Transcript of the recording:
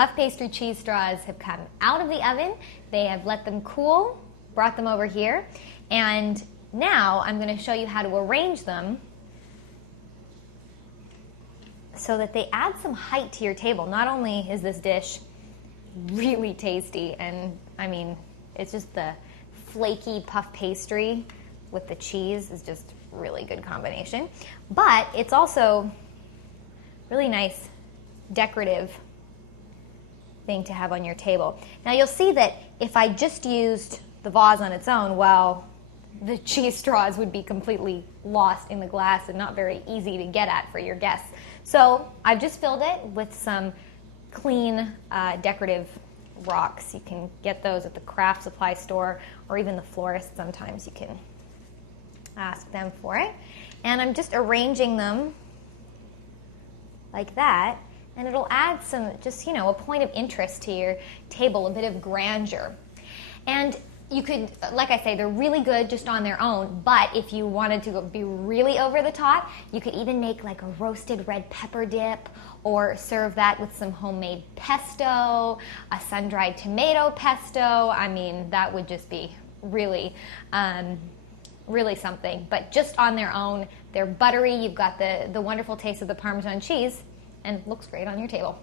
puff pastry cheese straws have come out of the oven. They have let them cool, brought them over here, and now I'm going to show you how to arrange them so that they add some height to your table. Not only is this dish really tasty, and I mean, it's just the flaky puff pastry with the cheese is just really good combination, but it's also really nice decorative thing to have on your table. Now you'll see that if I just used the vase on its own, well, the cheese straws would be completely lost in the glass and not very easy to get at for your guests. So I've just filled it with some clean decorative rocks. You can get those at the craft supply store or even the florist. Sometimes you can ask them for it. And I'm just arranging them like that, and it'll add some, just, you know, a point of interest to your table, a bit of grandeur. And you could, like I say, they're really good just on their own, but if you wanted to be really over the top, you could even make like a roasted red pepper dip or serve that with some homemade pesto, a sun-dried tomato pesto. I mean, that would just be really, really something. But just on their own, they're buttery, you've got the wonderful taste of the Parmesan cheese, and it looks great on your table.